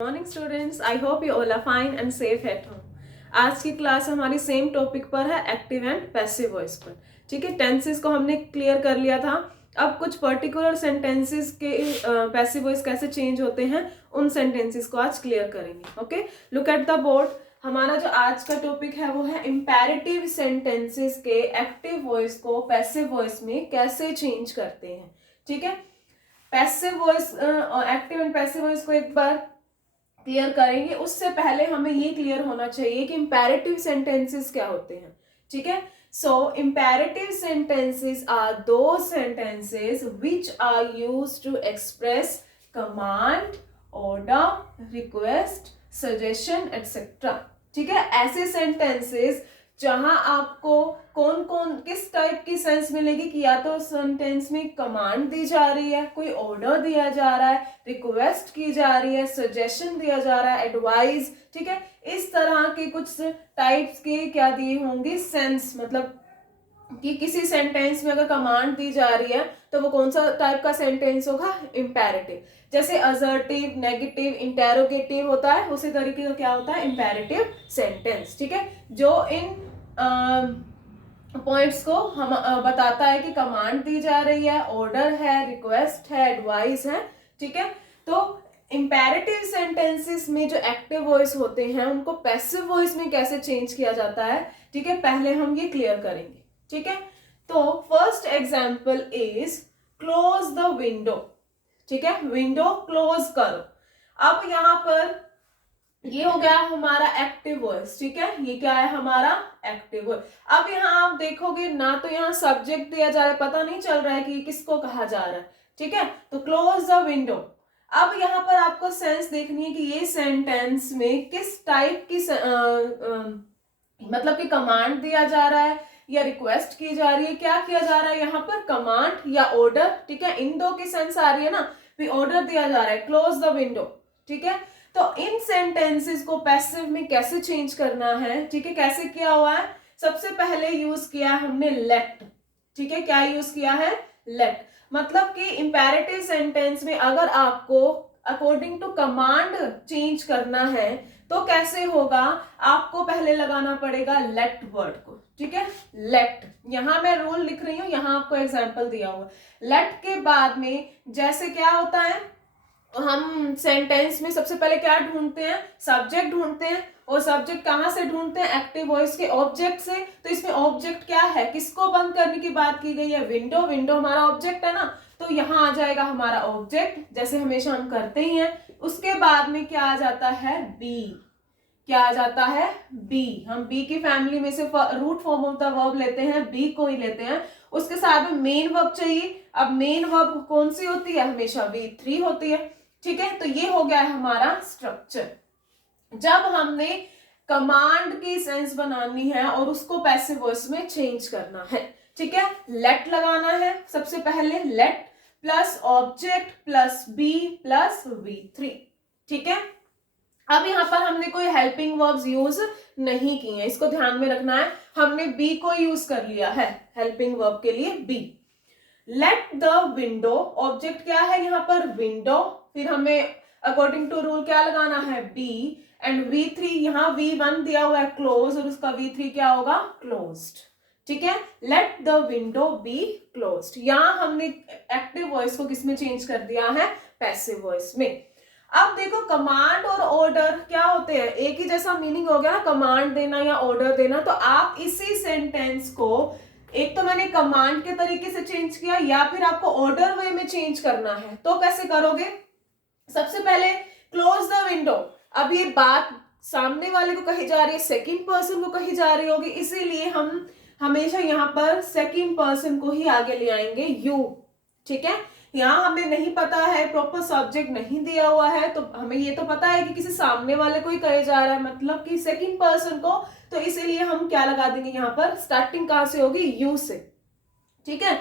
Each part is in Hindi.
Morning students, I hope you all are fine and safe at home. आज की क्लास हमारी सेम टॉपिक पर है, एक्टिव एंड पैसिव वॉइस पर। ठीक है, टेंसेस को हमने क्लियर कर लिया था। अब कुछ पर्टिकुलर सेंटेंसेस के पैसिव वॉइस कैसे चेंज होते हैं, उन सेंटेंसेस को आज क्लियर करेंगे। Okay, look at the board. हमारा जो आज का टॉपिक है वो है इंपेरेटिव सेंटेंसेस के एक्टिव वॉइस को पैसिव वॉइस में कैसे चेंज करते हैं। ठीक है, passive voice active and passive voice को एक बार क्लियर करेंगे। उससे पहले हमें ये क्लियर होना चाहिए कि इंपेरेटिव सेंटेंसेस क्या होते हैं। ठीक है, so imperative sentences are those sentences which are used to express command, order, request, suggestion etcetera. ठीक है, ऐसे सेंटेंसेस जहां आपको कौन कौन किस टाइप की सेंस मिलेगी कि या तो सेंटेंस में कमांड दी जा रही है, कोई ऑर्डर दिया जा रहा है, रिक्वेस्ट की जा रही है, सजेशन दिया जा रहा है, एडवाइस। ठीक है, इस तरह के कुछ टाइप्स के क्या दिए होंगे सेंस, मतलब कि किसी सेंटेंस में अगर कमांड दी जा रही है तो वो कौन सा टाइप का सेंटेंस होगा, इंपेरेटिव। जैसे असर्टिव, नेगेटिव, इंटेरोगेटिव होता है, उसी तरीके का क्या होता है, इंपेरेटिव सेंटेंस। ठीक है, जो इन पॉइंट्स को हम बताता है कि कमांड दी जा रही है, ऑर्डर है, रिक्वेस्ट है, एडवाइस है। ठीक है, तो इंपेरेटिव सेंटेंसेस में जो एक्टिव वॉइस होते हैं उनको पैसिव वॉइस में कैसे चेंज किया जाता है, ठीक है, पहले हम ये क्लियर करेंगे। ठीक है, तो first example is close the window. ठीक है, विंडो क्लोज करो। अब यहां पर ये हो गया हमारा एक्टिव वॉइस। ठीक है, ये क्या है, हमारा एक्टिव वॉइस। अब यहाँ आप देखोगे ना तो यहाँ सब्जेक्ट दिया जा रहा है, पता नहीं चल रहा है कि किसको कहा जा रहा है। ठीक है, तो क्लोज द विंडो। अब यहाँ पर आपको सेंस देखनी है कि ये सेंटेंस में किस टाइप की मतलब कि कमांड दिया जा रहा है या रिक्वेस्ट की जा रही है, क्या किया जा रहा है यहाँ पर, कमांड या ऑर्डर। ठीक है, इन दो की सेंस आ रही है ना, भी ऑर्डर दिया जा रहा है, क्लोज द विंडो। ठीक है, तो इन सेंटेंसेस को पैसिव में कैसे चेंज करना है, ठीक है, कैसे किया हुआ है, सबसे पहले यूज किया हमने लेट। ठीक है, क्या यूज किया है, लेट। मतलब कि इंपेरेटिव सेंटेंस में अगर आपको अकॉर्डिंग टू कमांड चेंज करना है तो कैसे होगा, आपको पहले लगाना पड़ेगा लेट वर्ड को। ठीक है, लेट, यहां मैं रूल लिख रही हूं, यहां आपको एग्जांपल दिया हुआ। लेट के बाद में जैसे क्या होता है, हम सेंटेंस में सबसे पहले क्या ढूंढते हैं, सब्जेक्ट ढूंढते हैं। और सब्जेक्ट कहां से ढूंढते हैं, एक्टिव वॉइस के ऑब्जेक्ट से। तो इसमें ऑब्जेक्ट क्या है, किसको बंद करने की बात की गई है, विंडो। विंडो हमारा ऑब्जेक्ट है ना, तो यहां आ जाएगा हमारा ऑब्जेक्ट, जैसे हमेशा हम करते ही हैं। उसके बाद में क्या आ जाता है, बी। क्या आ जाता है, बी। हम बी की फैमिली में से root form of the verb लेते हैं, बी को ही लेते हैं। उसके साथ में मेन वर्ब चाहिए। अब मेन वर्ब कौन सी होती है, हमेशा V3 होती है। ठीक है, तो ये हो गया है हमारा स्ट्रक्चर। जब हमने कमांड की सेंस बनानी है और उसको पैसिव वॉइस में चेंज करना है, ठीक है, लेट लगाना है सबसे पहले, let plus object plus be plus V3। ठीक है, अब यहां पर हमने कोई हेल्पिंग वर्ब्स यूज नहीं किए हैं, इसको ध्यान में रखना है। हमने बी को यूज कर लिया है हेल्पिंग वर्ब के लिए, be. Let the window, object क्या है यहाँ पर, विंडो। फिर हमें अकॉर्डिंग टू रूल क्या लगाना है, बी। एंड V3, यहाँ V1 दिया हुआ है क्लोज, और उसका V3 क्या होगा, क्लोज्ड। ठीक है, late the window be closed. यहां हमने एक्टिव वॉइस को किसमें चेंज कर दिया है, पैसिव वॉइस में। अब देखो, कमांड और ऑर्डर क्या होते हैं, एक ही जैसा मीनिंग हो गया ना, कमांड देना या ऑर्डर देना। तो आप इसी सेंटेंस को एक तो मैंने कमांड के तरीके से चेंज किया, या फिर आपको ऑर्डर वे में चेंज करना है, तो कैसे करोगे, सबसे पहले क्लोज द विंडो। अब ये बात सामने वाले को कही जा रही है, सेकंड पर्सन को कही जा रही होगी, इसीलिए हम हमेशा यहाँ पर सेकंड पर्सन को ही आगे ले आएंगे, यू। ठीक है, यहाँ हमें नहीं पता है, प्रॉपर सब्जेक्ट नहीं दिया हुआ है, तो हमें ये तो पता है कि किसी सामने वाले को ही कहे जा रहा है, मतलब कि सेकंड पर्सन को। तो इसीलिए हम क्या लगा देंगे यहाँ पर, स्टार्टिंग कहां से होगी, यू से। ठीक है,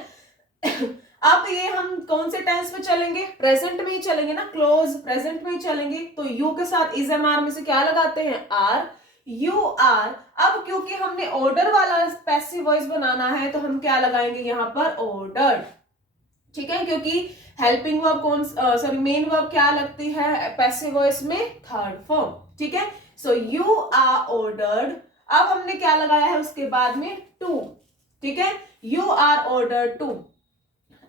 अब ये हम कौन से टेंस में चलेंगे, प्रेजेंट में ही चलेंगे ना, क्लोज प्रेजेंट में ही चलेंगे। तो यू के साथ इज एम आर में से क्या लगाते हैं, आर, यू आर। अब क्योंकि हमने ऑर्डर वाला पैसिव वॉइस बनाना है तो हम क्या लगाएंगे यहाँ पर, ऑर्डर्ड। ठीक है, क्योंकि हेल्पिंग वर्ब कौन सॉरी मेन वर्ब क्या लगती है पैसिव वॉइस में, थर्ड फॉर्म। ठीक है, सो यू आर ऑर्डर्ड, अब हमने क्या लगाया है उसके बाद में, टू। ठीक है, यू आर ऑर्डर्ड टू।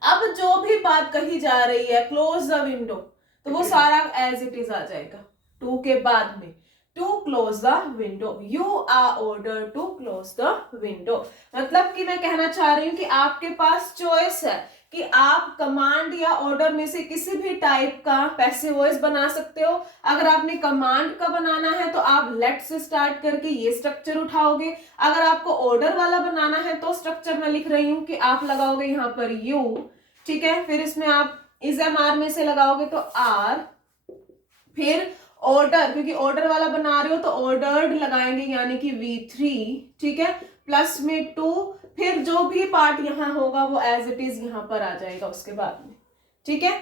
अब जो भी बात कही जा रही है क्लोज द विंडो, तो वो सारा एज इट इज आ जाएगा टू के बाद में, to close the window, you are order to close the window. मतलब कि मैं कहना चाह रही हूं कि आपके पास चॉइस है कि आप कमांड या ऑर्डर में से किसी भी टाइप का पैसिव वॉइस बना सकते हो। अगर आपने कमांड का बनाना है तो आप लेट से स्टार्ट करके ये स्ट्रक्चर उठाओगे। अगर आपको ऑर्डर वाला बनाना है तो स्ट्रक्चर मैं लिख रही हूं कि आप लगाओगे यहाँ पर यू, ठीक है, फिर इसमें आप इज एम आर में से लगाओगे तो आर, फिर ऑर्डर, क्योंकि ऑर्डर वाला बना रहे हो तो ऑर्डर्ड लगाएंगे यानी कि V3, ठीक है, प्लस में टू, फिर जो भी पार्ट यहां होगा वो एज इट इज यहां पर आ जाएगा उसके बाद में। ठीक है,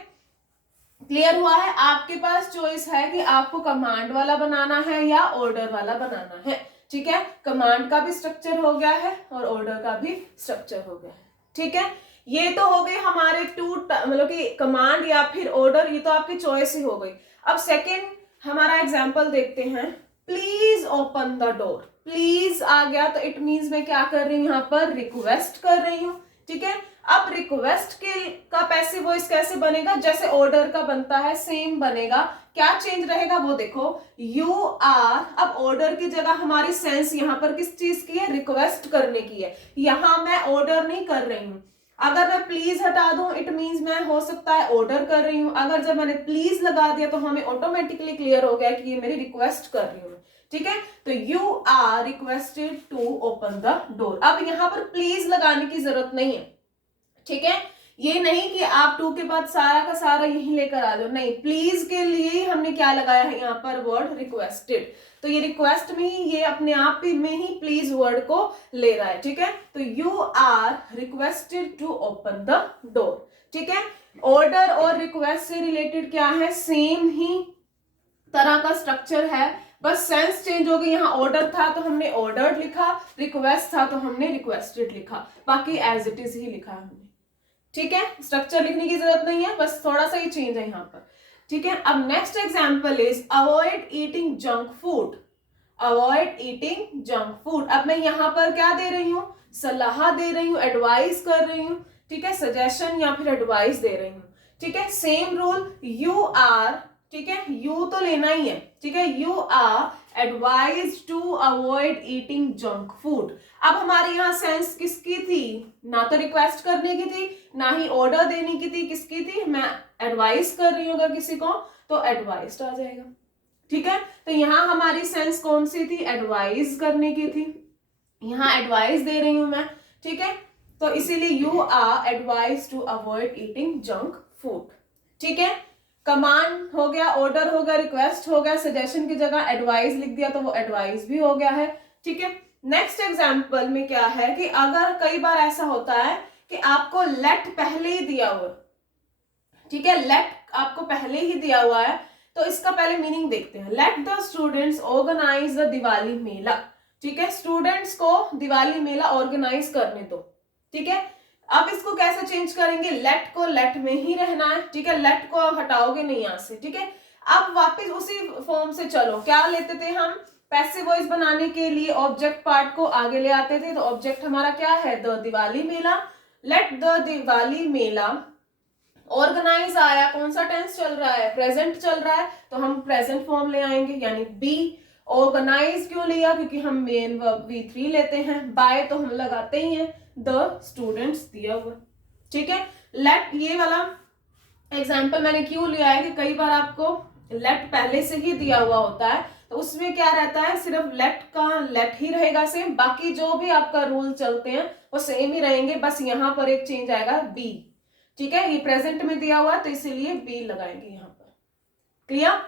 क्लियर हुआ है? आपके पास चॉइस है कि आपको कमांड वाला बनाना है या ऑर्डर वाला बनाना है। ठीक है, कमांड का भी स्ट्रक्चर हो गया है और ऑर्डर का भी स्ट्रक्चर हो गया है। ठीक है, ये तो हो गए हमारे टू, मतलब कि कमांड या फिर ऑर्डर, ये तो आपकी चॉइस ही हो गई। अब सेकेंड हमारा एग्जाम्पल देखते हैं, please open the door. Please आ गया तो इट मीन्स मैं क्या कर रही हूँ यहाँ पर, रिक्वेस्ट कर रही हूँ। ठीक है, अब रिक्वेस्ट के का पैसिव वॉइस कैसे बनेगा, जैसे ऑर्डर का बनता है सेम बनेगा। क्या चेंज रहेगा वो देखो, यू आर, अब ऑर्डर की जगह हमारी सेंस यहाँ पर किस चीज की है, रिक्वेस्ट करने की है। यहां मैं ऑर्डर नहीं कर रही हूं। अगर मैं प्लीज हटा दूं इट मींस मैं हो सकता है ऑर्डर कर रही हूं। अगर जब मैंने प्लीज लगा दिया तो हमें ऑटोमेटिकली क्लियर हो गया कि ये मेरी रिक्वेस्ट कर रही हूं। ठीक है, तो you are requested to open the door. अब यहां पर प्लीज लगाने की जरूरत नहीं है। ठीक है, ये नहीं कि आप टू के बाद सारा का सारा यही लेकर आ जाओ, नहीं, प्लीज के लिए हमने क्या लगाया है यहाँ पर, वर्ड रिक्वेस्टेड। तो ये रिक्वेस्ट में ही, ये अपने आप में ही प्लीज वर्ड को ले रहा है। ठीक है, तो you are requested to open the door. ठीक है, ऑर्डर और रिक्वेस्ट से रिलेटेड क्या है, सेम ही तरह का स्ट्रक्चर है, बस सेंस चेंज हो गई। यहाँ ऑर्डर था तो हमने ऑर्डर्ड लिखा, रिक्वेस्ट था तो हमने रिक्वेस्टेड लिखा, बाकी एज इट इज ही लिखा है हमने। ठीक है, स्ट्रक्चर लिखने की जरूरत नहीं है, बस थोड़ा सा ही चेंज है यहाँ पर। ठीक है, अब next example is avoid eating junk food. Avoid eating junk food. अब मैं यहाँ पर क्या दे रही हूँ, सलाह दे रही हूँ, एडवाइस कर रही हूँ। ठीक है, सजेशन या फिर एडवाइस दे रही हूँ। ठीक है, सेम रूल, यू आर, ठीक है, यू तो लेना ही है। ठीक है, you are advise to avoid eating junk food. अब हमारे यहाँ सेंस किसकी थी, ना तो रिक्वेस्ट करने की थी ना ही ऑर्डर देने की थी, किसकी थी, मैं एडवाइस कर रही हूँ अगर किसी को तो एडवाइस्ड आ जाएगा। ठीक है, तो यहाँ हमारी सेंस कौन सी थी, एडवाइस करने की थी, यहाँ एडवाइस दे रही हूं मैं। ठीक है, तो इसीलिए you are advise to avoid eating junk food. ठीक है, कमांड हो गया, ऑर्डर हो गया, रिक्वेस्ट हो गया, सजेशन की जगह एडवाइस लिख दिया तो वो एडवाइस भी हो गया है। ठीक है, नेक्स्ट एग्जांपल में क्या है कि अगर कई बार ऐसा होता है कि आपको लेट पहले ही दिया हुआ, ठीक है, लेट आपको पहले ही दिया हुआ है, तो इसका पहले मीनिंग देखते हैं। Let the students organise the Diwali mela. ठीक है, स्टूडेंट्स को दिवाली मेला ऑर्गेनाइज करने दो। ठीक है, अब इसको कैसे चेंज करेंगे, लेट को लेट में ही रहना है। ठीक है, लेट को आप हटाओगे नहीं यहां से। ठीक है, अब वापस उसी फॉर्म से चलो, क्या लेते थे हम, पैसिव वॉइस बनाने के लिए ऑब्जेक्ट पार्ट को आगे ले आते थे। तो ऑब्जेक्ट हमारा क्या है, the Diwali mela. Let the Diwali mela, organise आया, कौन सा टेंस चल रहा है, प्रेजेंट चल रहा है, तो हम प्रेजेंट फॉर्म ले आएंगे यानी बी। ऑर्गेनाइज क्यों लिया, क्योंकि हम मेन वर्ब V3 लेते हैं। बाय तो हम लगाते ही हैं, द स्टूडेंट्स दिया हुआ। ठीक है, लेट, ये वाला एग्जाम्पल मैंने क्यों लिया है कि कई बार आपको लेट पहले से ही दिया हुआ होता है, तो उसमें क्या रहता है, सिर्फ लेट का लेट ही रहेगा सेम, बाकी जो भी आपका रूल चलते हैं वो सेम ही रहेंगे, बस यहाँ पर एक चेंज आएगा बी। ठीक है, ये प्रेजेंट में दिया हुआ है तो इसीलिए बी लगाएंगे यहाँ पर। क्लियर?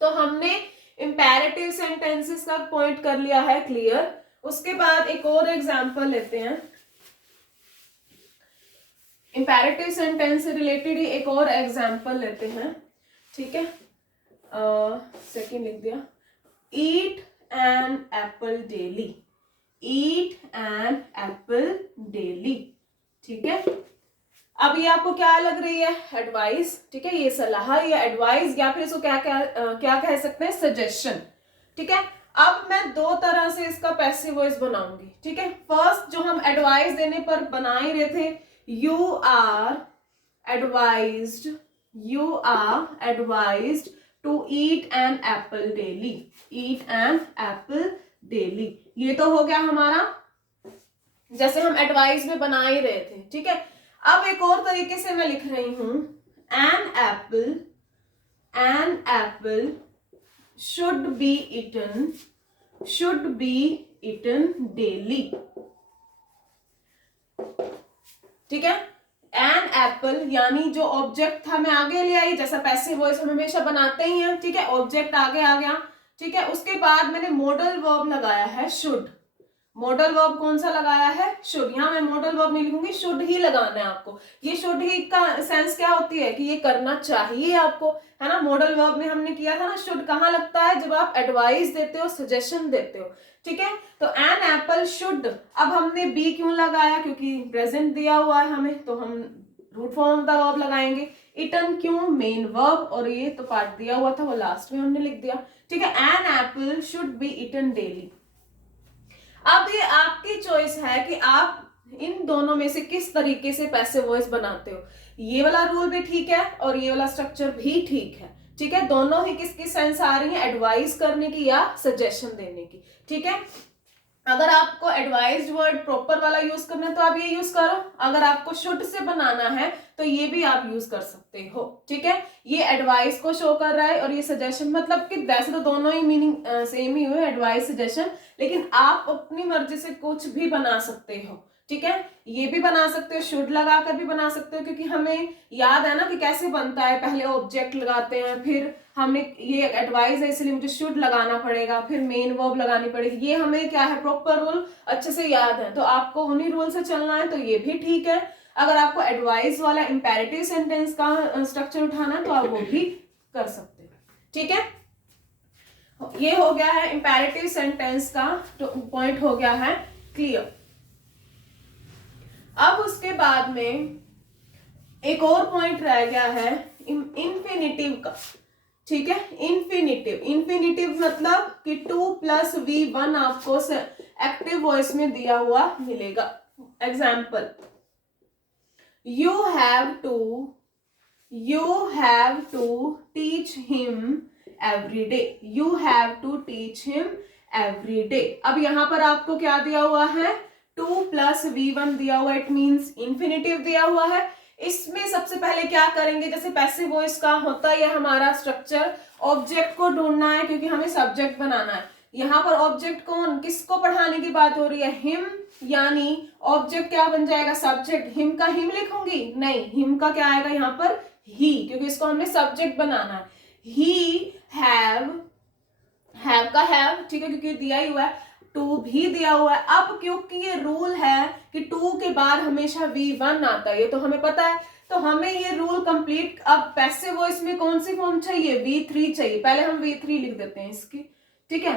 तो हमने इंपैरेटिव सेंटेंसेस का पॉइंट कर लिया है क्लियर। उसके बाद एक और एग्जांपल लेते हैं, इंपैरेटिव सेंटेंस से रिलेटेड ही एक और एग्जांपल लेते हैं। ठीक है, सेकंड लिख दिया, ईट an apple daily. Eat an apple daily. ठीक है, अब ये आपको क्या लग रही है? एडवाइस, ठीक है, ये सलाह या एडवाइस या फिर इसको क्या क्या क्या कह सकते हैं? सजेशन, ठीक है। अब मैं दो तरह से इसका पैसिव वॉइस बनाऊंगी, ठीक है। फर्स्ट जो हम एडवाइस देने पर बना ही रहे थे, you are advised, you are advised to eat an apple daily, eat an apple daily. ये तो हो गया हमारा जैसे हम एडवाइस में बना ही रहे थे, ठीक है। अब एक और तरीके से मैं लिख रही हूं, an apple should be eaten, should be eaten daily, ठीक है। एन एप्पल यानी जो ऑब्जेक्ट था मैं आगे ले आई, जैसा पैसिव वॉइस हम हमेशा बनाते ही हैं, ठीक है। ऑब्जेक्ट आगे आ गया, ठीक है। उसके बाद मैंने मॉडल वर्ब लगाया है शुड, मॉडल वर्ब कौन सा लगाया है? शुड। यहाँ मैं मॉडल वर्ब नहीं लिखूंगी, शुड ही लगाना है आपको। ये शुड ही का सेंस क्या होती है कि ये करना चाहिए आपको, है ना। मॉडल वर्ब में हमने किया था ना, शुड कहाँ लगता है? जब आप एडवाइस देते हो, सजेशन देते हो, ठीक है। तो एन एप्पल शुड, अब हमने बी क्यों लगाया? क्योंकि प्रेजेंट दिया हुआ है हमें, तो हम root form of the verb लगाएंगे। इटन क्यों? मेन वर्ब, और ये तो पार्ट दिया हुआ था वो लास्ट में हमने लिख दिया, ठीक है। An apple should be eaten daily. अब ये आपकी चॉइस है कि आप इन दोनों में से किस तरीके से पैसिव वॉइस बनाते हो। ये वाला रूल भी ठीक है और ये वाला स्ट्रक्चर भी ठीक है, ठीक है। दोनों ही किसकी सेंस आ रही है? एडवाइस करने की या सजेशन देने की, ठीक है। अगर आपको एडवाइज्ड वर्ड प्रॉपर वाला यूज करना है तो आप ये यूज करो, अगर आपको शुड से बनाना है तो ये भी आप यूज कर सकते हो, ठीक है। ये एडवाइस को शो कर रहा है और ये सजेशन, मतलब कि वैसे तो दोनों ही मीनिंग सेम ही हुए, एडवाइस सजेशन, लेकिन आप अपनी मर्जी से कुछ भी बना सकते हो, ठीक है। ये भी बना सकते हो, शुड लगाकर भी बना सकते हो, क्योंकि हमें याद है ना कि कैसे बनता है, पहले ऑब्जेक्ट लगाते हैं, फिर हमने ये एडवाइस है इसलिए मुझे शुड लगाना पड़ेगा, फिर मेन वर्ब लगानी पड़ेगी। ये हमें क्या है? प्रॉपर रूल अच्छे से याद है, तो आपको उन्हीं रूल से चलना है, तो ये भी ठीक है। अगर आपको एडवाइस वाला इंपेरेटिव सेंटेंस का स्ट्रक्चर उठाना है तो आप वो भी कर सकते हैं, ठीक है। ये हो गया है इंपेरेटिव सेंटेंस का पॉइंट, हो गया है क्लियर। अब उसके बाद में एक और पॉइंट रह गया है इंफिनिटिव का, ठीक है। इंफिनिटिव, इंफिनिटिव मतलब कि 2 + V1 आपको एक्टिव वॉइस में दिया हुआ मिलेगा। Example, you have to teach him every day, you have to teach him every day. अब यहां पर आपको क्या दिया हुआ है? 2 + V1 दिया हुआ, इट मीन्स इंफिनिटिव दिया हुआ है। इसमें सबसे पहले क्या करेंगे, जैसे पैसिव वॉइस का होता है हमारा स्ट्रक्चर, ऑब्जेक्ट को ढूंढना है क्योंकि हमें सब्जेक्ट बनाना है। यहाँ पर ऑब्जेक्ट कौन, किसको पढ़ाने की बात हो रही है? हिम, यानी ऑब्जेक्ट क्या बन जाएगा? सब्जेक्ट। हिम का हिम लिखूंगी? नहीं, हिम का क्या आएगा यहाँ पर? ही, क्योंकि इसको हमने सब्जेक्ट बनाना है। ही हैव का हैव, ठीक है, क्योंकि दिया ही हुआ है। टू भी दिया हुआ है। अब क्योंकि ये रूल है कि टू के बाद हमेशा V1 आता है, ये तो हमें पता है, तो हमें ये रूल कंप्लीट। अब पैसिव वॉइस में कौन सी फॉर्म चाहिए? V3 चाहिए। पहले हम V3 लिख देते हैं इसकी, ठीक है।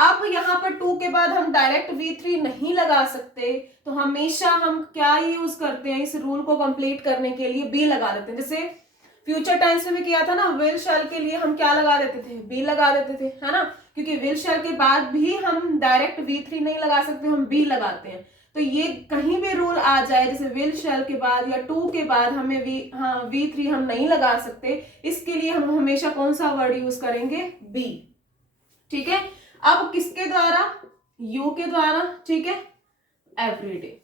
अब यहाँ पर 2 के बाद हम डायरेक्ट V3 नहीं लगा सकते, तो हमेशा हम क्या यूज करते हैं इस रूल को कंप्लीट करने के लिए? बी लगा देते हैं। जैसे फ्यूचर टाइम्स में भी किया था ना, विल शैल के लिए हम क्या लगा देते थे? बी लगा देते थे, है ना, क्योंकि विल शैल के बाद भी हम डायरेक्ट V3 नहीं लगा सकते, हम बी लगाते हैं। तो ये कहीं भी रूल आ जाए, जैसे विल शैल के बाद या 2 के बाद हमें V3 हम नहीं लगा सकते, इसके लिए हम हमेशा कौन सा वर्ड यूज करेंगे? बी, ठीक है। अब किसके द्वारा? यू के द्वारा, ठीक है, एवरीडे।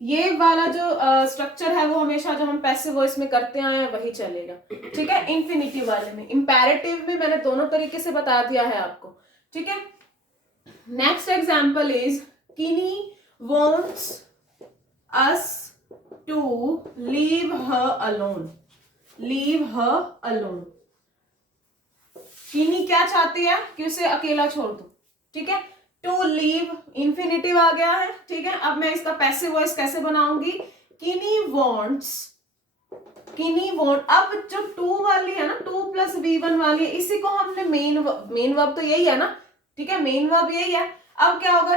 ये वाला जो स्ट्रक्चर है वो हमेशा जो हम पैसिव वॉइस में करते आए हैं वही चलेगा, ठीक है। इंफिनिटिव वाले में, इंपेरेटिव में मैंने दोनों तरीके से बता दिया है आपको, ठीक है। Next example is, Kinny wants us to leave her alone, leave her alone. Kinny क्या चाहती है? कि उसे अकेला छोड़ दो, ठीक है। टू लीव इंफिनिटिव आ गया है, ठीक है। अब मैं इसका पैसिव वॉइस कैसे बनाऊंगी? किनी वॉन्ट्स, किनी वॉन्ट। अब जो 2 वाली है ना, 2 + V1 वाली है, इसी को हमने मेन वर्ब तो यही है ना, ठीक है, मेन वर्ब यही है। अब क्या होगा,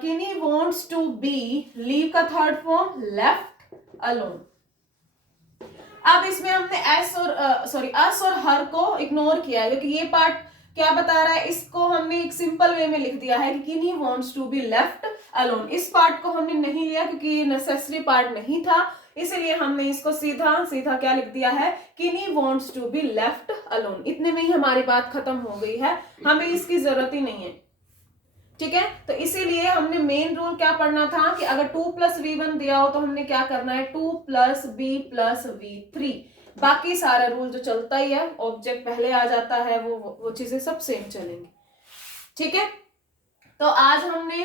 किनी वॉन्ट्स टू बी, लीव का थर्ड फॉर्म लेफ्ट अलोन। अब इसमें हमने अस और हर को इग्नोर किया है, क्योंकि ये पार्ट क्या बता रहा है, इसको हमने एक सिंपल वे में लिख दिया है कि Kinny wants to be left alone. इस पार्ट को हमने नहीं लिया क्योंकि ये नेसेसरी पार्ट नहीं था, इसलिए हमने इसको सीधा सीधा क्या लिख दिया है, Kinny wants to be left alone. इतने में ही हमारी बात खत्म हो गई है, हमें इसकी जरूरत ही नहीं है, ठीक है। तो इसीलिए हमने मेन रूल क्या पढ़ना था कि अगर 2 + v1 दिया हो तो हमने क्या करना है, 2 + b + v3। बाकी सारा रूल जो चलता ही है, ऑब्जेक्ट पहले आ जाता है, वो चीजें सब सेम चलेंगी, ठीक है। तो आज हमने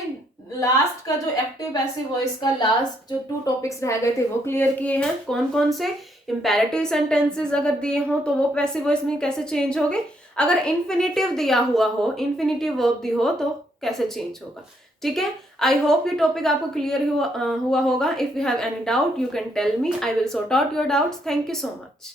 लास्ट का जो एक्टिव पैसिव वॉइस का लास्ट जो 2 टॉपिक्स रह गए थे वो क्लियर किए हैं। कौन कौन से, इंपेरेटिव सेंटेंसेस अगर दिए हो तो वो पैसिव वॉइस में कैसे चेंज होगे, अगर इन्फिनेटिव दिया हुआ हो, इन्फिनेटिव वर्ब दी हो तो कैसे चेंज होगा, ठीक है। आई होप ये टॉपिक आपको क्लियर हुआ होगा। If you have any doubt you can tell me, I will sort out your doubts. Thank you so much.